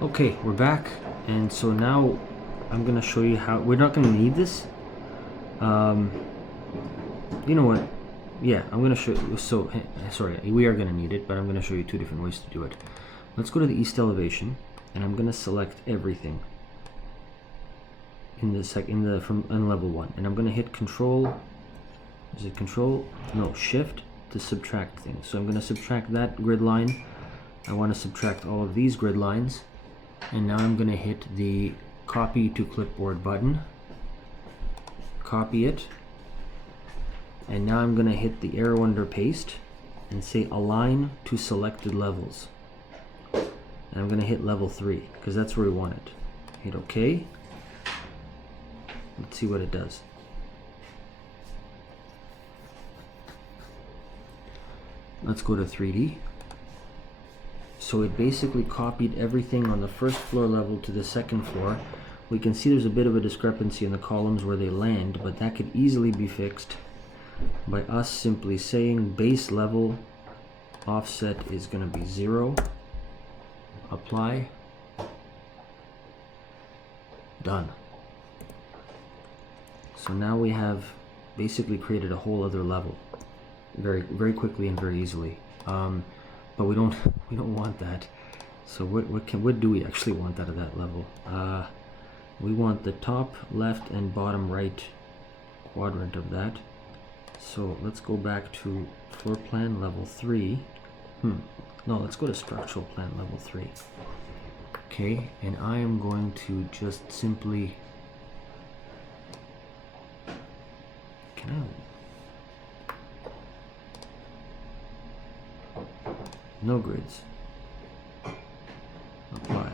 Okay, we're back, and so now I'm gonna show you how. We're not gonna need this. Um, you know what? Yeah, I'm gonna show you. So, sorry, we are gonna need it, but I'm gonna show you two different ways to do it. Let's go to the east elevation, and I'm gonna select everything in the from in level 1, and I'm gonna hit Control. Is it Control? No, Shift to subtract things. So I'm gonna subtract that grid line. I want to subtract all of these grid lines. And now I'm going to hit the copy to clipboard button, copy it, and now I'm going to hit the arrow under paste and say align to selected levels. And I'm going to hit level 3 because that's where we want it. Hit OK. Let's see what it does. Let's go to 3D. So it basically copied everything on the first floor level to the second floor. We can see there's a bit of a discrepancy in the columns where they land, but that could easily be fixed by us simply saying base level offset is going to be 0. Apply. Done. So now we have basically created a whole other level very quickly and very easily. But we don't want that. So what do we actually want out of that level? We want the top left and bottom right quadrant of that. So let's go back to floor plan level 3. No, let's go to structural plan level 3. Okay, and I am going to just simply no grids. Apply.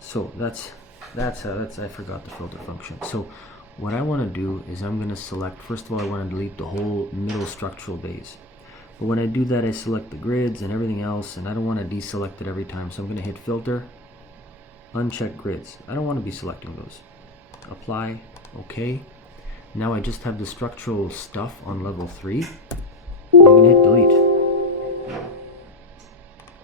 So that's I forgot the filter function. So what I want to do is I'm going to select, first of all I want to delete the whole middle structural base. But when I do that I select the grids and everything else, and I don't want to deselect it every time, so I'm going to hit filter, uncheck grids. I don't want to be selecting those. Apply, OK. Now I just have the structural stuff on level 3. I'm going to hit delete.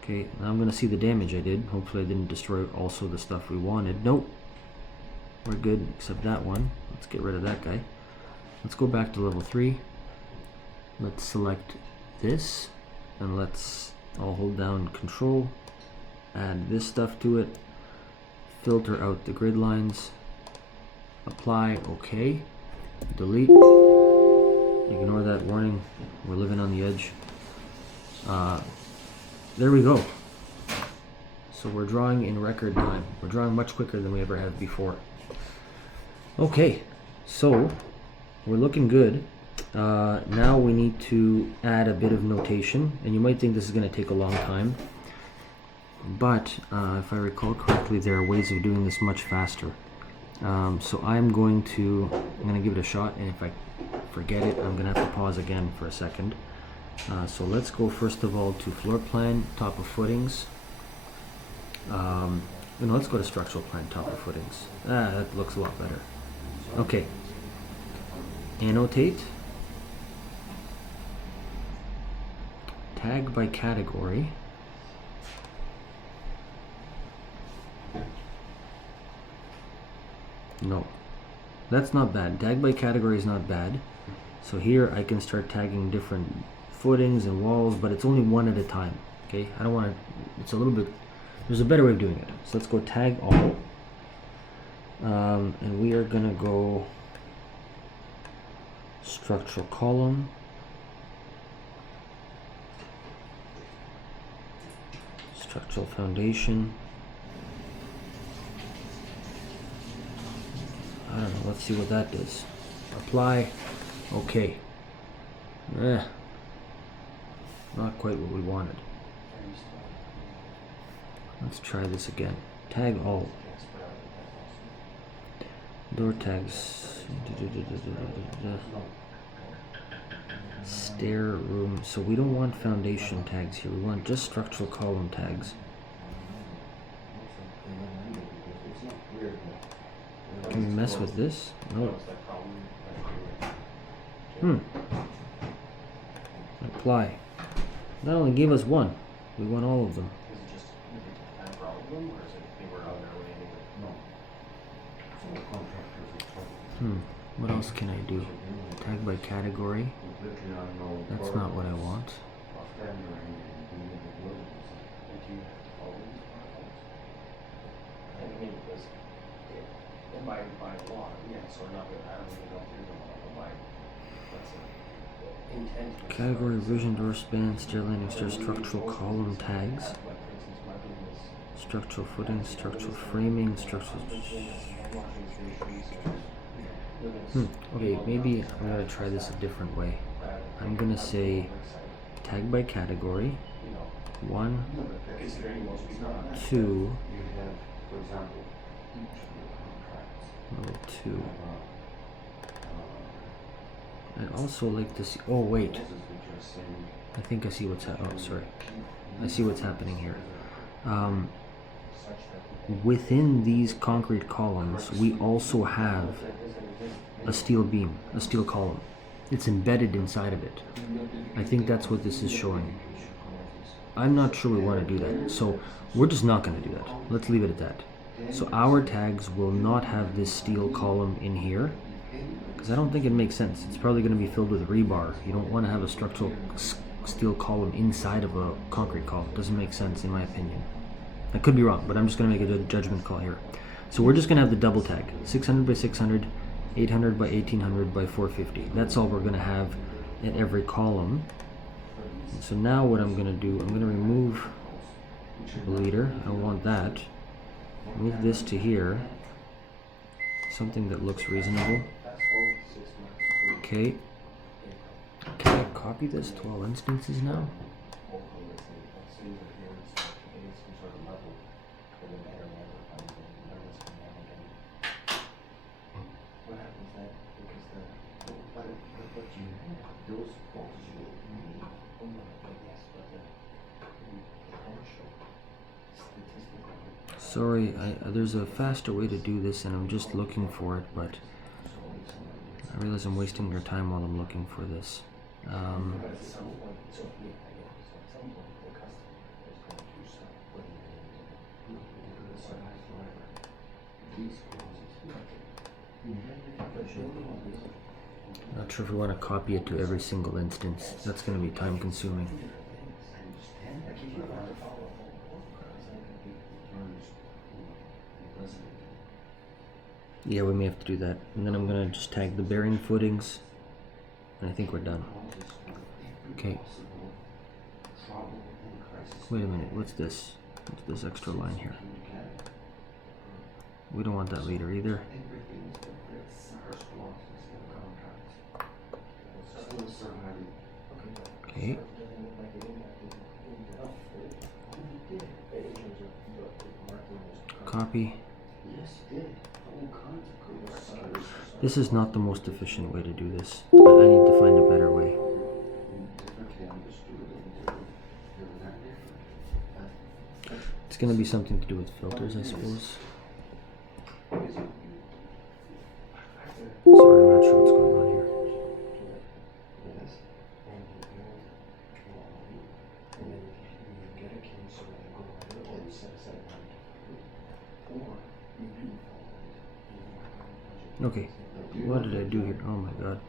Okay, now I'm going to see the damage I did. Hopefully I didn't destroy also the stuff we wanted. Nope. We're good, except that one. Let's get rid of that guy. Let's go back to level 3. Let's select this, and I'll hold down Control, add this stuff to it, filter out the grid lines, apply, OK, delete. Ignore that warning. We're living on the edge. There we go. So we're drawing in record time. We're drawing much quicker than we ever have before. Okay, so we're looking good. Now we need to add a bit of notation, and you might think this is going to take a long time, but if I recall correctly, there are ways of doing this much faster. So I'm going to give it a shot, and if I forget it, I'm going to have to pause again for a second. So let's go first of all to floor plan, top of footings. Let's go to structural plan, top of footings. That looks a lot better. Okay. Annotate. Tag by category. No, that's not bad. Tag by category is not bad. So here I can start tagging different footings and walls, but it's only one at a time. Okay, I don't want to, it's a little bit, there's a better way of doing it. So let's go tag all, and we are gonna go structural column, structural foundation. I don't know, let's see what that does. Apply, okay. Not quite what we wanted. Let's try this again. Tag all. Door tags. Stair room. So we don't want foundation tags here. We want just structural column tags. Can we mess with this? No. Apply. That only gave us one. We want all of them. them, or is it they were on their way anyway? No. Some contractors are talking. What else can I do? Tag by category. Completely unknown. That's not what I want. Of tendering and doing the buildings. And do you follow these protocols? I mean, because by law, yes, or not, I don't even know if there's a law, but by, let's say, intent. Category, vision, door span, stair landing, stair, structural column tags, Like, for instance, my business. structural footing, structural framing, structural. Okay, maybe I'm gonna try this a different way. I'm gonna say tag by category. 1, 2, You have, for example, each of the contracts. level 2. Uh, I'd also like to see. Oh wait, clauses which are saying I think I see what's oh sorry, I see what's happening here. Within these concrete columns, we also have a steel beam, a steel column. It's embedded inside of it. I think that's what this is showing. I'm not sure we want to do that, so we're just not going to do that. Let's leave it at that. So our tags will not have this steel column in here, because I don't think it makes sense. It's probably going to be filled with rebar. You don't want to have a structural steel column inside of a concrete column. It doesn't make sense in my opinion. I could be wrong, but I'm just going to make a judgment call here. So we're just going to have the double tag, 600 by 600, 800 by 1800 by 450. That's all we're going to have in every column. So now what I'm going to do, I'm going to remove the leader. I want that. Move this to here. Something that looks reasonable. Okay. Can I copy this to all instances now? Sorry, there's a faster way to do this and I'm just looking for it, but I realize I'm wasting your time while I'm looking for this. Not sure if we want to copy it to every single instance. That's going to be time consuming. Yeah, we may have to do that. And then I'm going to just tag the bearing footings. And I think we're done. Okay. Wait a minute, what's this? What's this extra line here? We don't want that leader either. Okay. Copy. This is not the most efficient way to do this. I need to find a better way. It's going to be something to do with filters, I suppose. Sorry, I'm not sure what's going on here. Okay, what did I do here? Oh my god.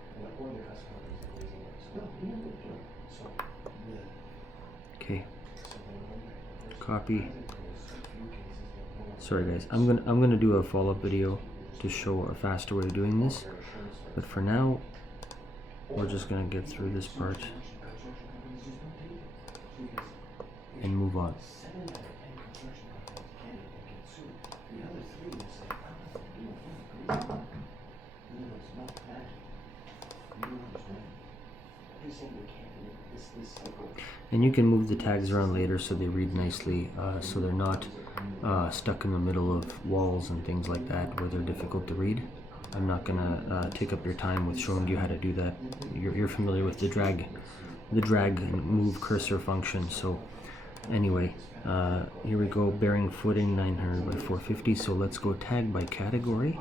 Okay. Copy. Sorry guys, I'm gonna do a follow-up video to show a faster way of doing this. But for now, we're just gonna get through this part and move on. And you can move the tags around later so they read nicely, so they're not stuck in the middle of walls and things like that where they're difficult to read. I'm not gonna take up your time with showing you how to do that. You're familiar with the drag and move cursor function. So anyway, here we go. Bearing footing 900 by 450. So let's go tag by category.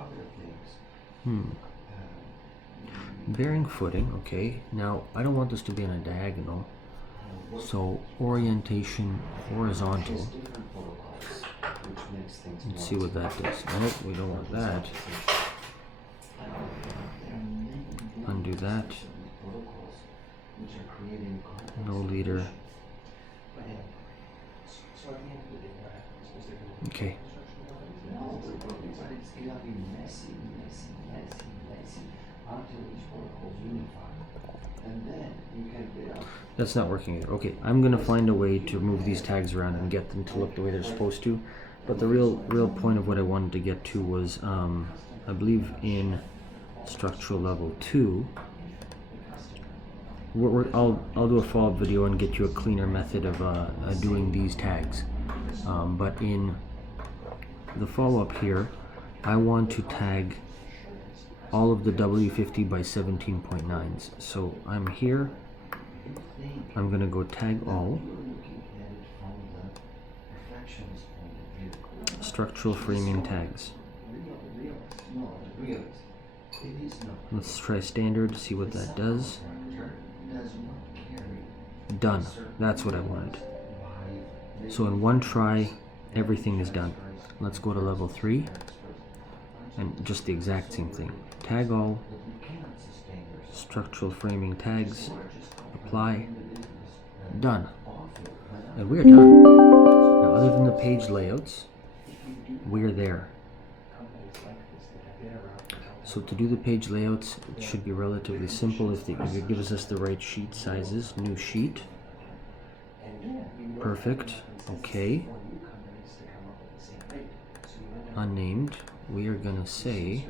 Bearing footing. Okay. Now I don't want this to be on a diagonal. So orientation horizontal. makes things Let's more see what that does. Nope, we don't want that. Undo that. No leader. So at the end of the day, what happens is they're gonna Okay. No, but it's gonna be messy until each protocol is unified. And then you can build. That's not working either. Okay, I'm gonna find a way to move these tags around and get them to look the way they're supposed to. But the real point of what I wanted to get to was, I believe in structural level 2. I'll do a follow-up video and get you a cleaner method of doing these tags. But in the follow-up here, I want to tag all of the W50 by 17.9s. So I'm here. I'm gonna go tag all. Structural framing tags. Let's try standard, see what that does. Done. That's what I wanted. So in one try, everything is done. Let's go to level 3 and just the exact same thing. Tag all, structural framing tags, apply, done. And we're done. Now, other than the page layouts, we're there. So to do the page layouts, it should be relatively simple if it gives us the right sheet sizes. New sheet. Perfect. Okay. Unnamed. We are gonna say.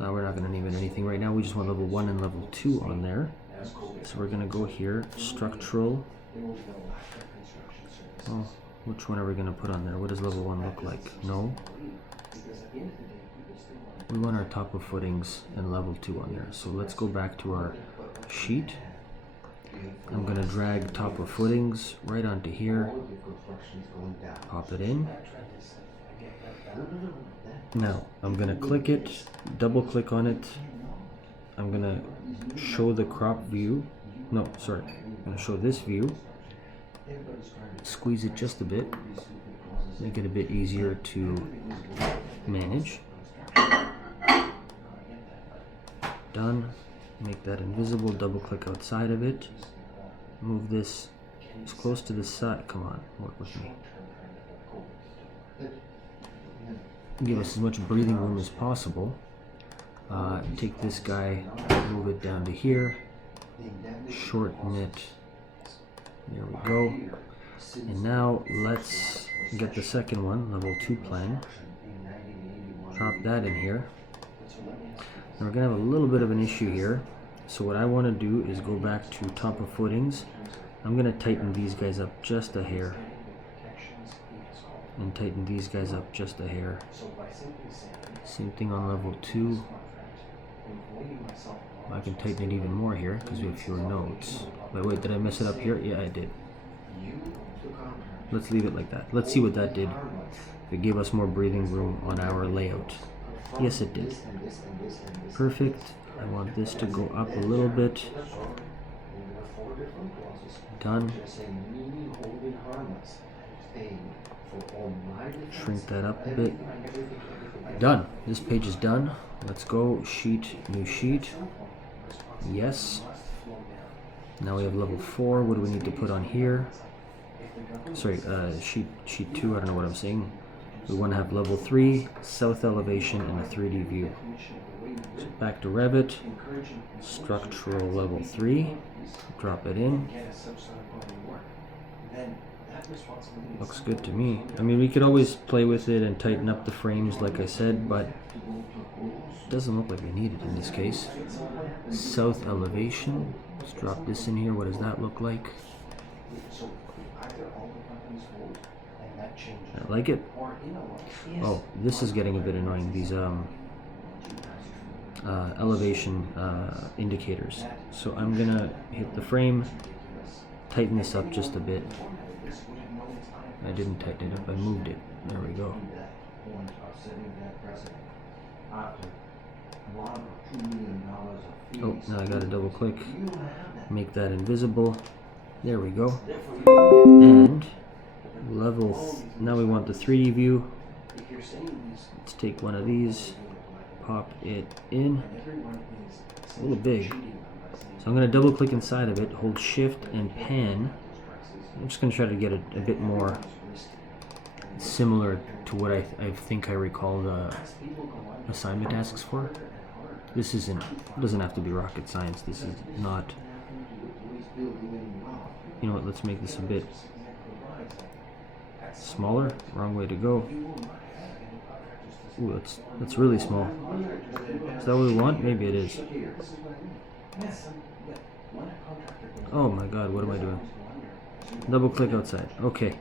Now we're not gonna name it anything right now. We just want level 1 and level 2 on there. So we're gonna go here. Structural. Oh, which one are we gonna put on there? What does level 1 look like? No. We want our top of footings and level 2 on there. So let's go back to our sheet. I'm gonna drag top of footings right onto here. Pop it in. Now I'm gonna click it, double click on it. I'm gonna show the crop view. No, sorry. I'm gonna show this view. Squeeze it just a bit. Make it a bit easier to manage. Done. Make that invisible. Double click outside of it. Move this as close to the side. Come on, work with me. Give us as much breathing room as possible. Take this guy, move it down to here. Shorten it. There we go. And now let's get the second one, level 2 plan. Drop that in here. And we're gonna have a little bit of an issue here. So what I want to do is go back to top of footings. I'm gonna tighten these guys up just a hair. And tighten these guys up just a hair. Same thing on level 2. I can tighten it even more here because we have fewer nodes. But wait, did I mess it up here? Yeah, I did. Let's leave it like that. Let's see what that did. If it gave us more breathing room on our layout. Yes, it did. Perfect. I want this to go up a little bit. Done. Shrink that up a bit. Done. This page is done. Let's go. Sheet, new sheet. Yes. Now we have level 4. What do we need to put on here? Sorry, sheet 2. I don't know what I'm saying. We want to have level 3, south elevation, and a 3D view. So back to Revit. Structural level 3. Drop it in. Looks good to me. I mean, we could always play with it and tighten up the frames like I said, but it doesn't look like we need it in this case. South elevation. Let's drop this in here. What does that look like? I like it. Oh, this is getting a bit annoying. These elevation indicators. So I'm gonna hit the frame, tighten this up just a bit. I didn't tighten it up, I moved it. There we go. Oh, now I gotta double click, make that invisible. There we go. And want the 3D view. If you're saying these, Let's take one of these, pop it in. everyone is A little big. cheating them by saying So I'm going to double click inside of it, hold shift and pan. I'm just going to try to get it a bit more similar to what I think I recall the assignment asks for. This doesn't have to be rocket science. This is not, you know what, let's make this a bit smaller. Wrong way to go. Ooh, that's really small. Is that what we want? Maybe it is. Oh my god, what am I doing? Double click outside. Okay.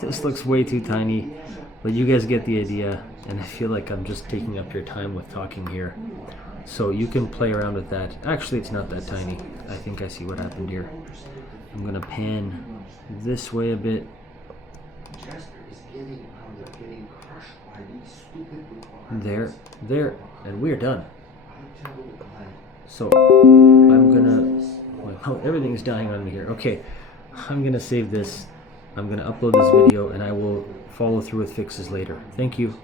This looks way too tiny, but you guys get the idea, and I feel like I'm just taking up your time with talking here. So you can play around with that. Actually, it's not that tiny. I think I see what happened here. I'm gonna pan this way a bit. Jasper is getting how they're getting crushed by these stupid requirements. There, and we're done. I tell the guy, So I'm gonna, well, everything's dying on me here. Okay, I'm gonna save this. I'm gonna upload this video, and I will follow through with fixes later. Thank you.